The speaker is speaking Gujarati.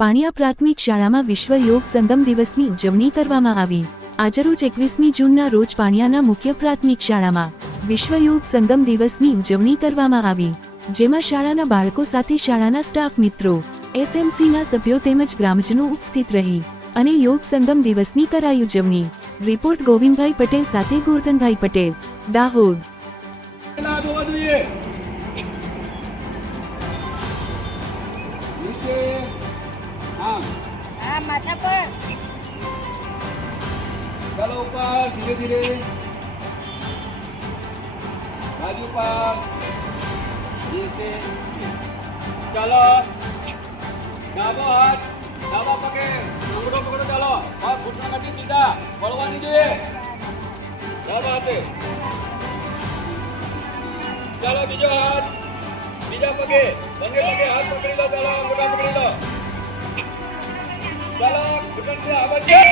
પાણિયા પ્રાથમિક શાળામાં વિશ્વ યોગ સંગમ દિવસની ઉજવણી કરવામાં આવી। આજરોજ 21મી જૂનના રોજ પાણિયાના મુખ્ય પ્રાથમિક શાળામાં વિશ્વ યોગ સંગમ દિવસની ઉજવણી કરવામાં આવી, જેમાં શાળાના બાળકો સાથે શાળાના સ્ટાફ મિત્રો, એસએમસીના સભ્યો તેમજ ગ્રામજનો ઉપસ્થિત રહી અને યોગ સંગમ દિવસની કરાઈ ઉજવણી। રિપોર્ટ ગોવિંદભાઈ પટેલ સાથે ગોરધનભાઈ પટેલ, દાહોદ। माथा पर चलो ऊपर धीरे धीरे बाजू पर नीचे चलो डाबो हाथ डाबा पकड़ अंगूठो पकड़ो चलो और घुटना कटी सीधा बढ़वा नहीं જોઈએ डाबा हाथे चलो बीजो हाथ बीजा पगे બંને પગે હાથ પકડી લો चलो अंगूठा पकड़ी लो चलो घुटन से आगे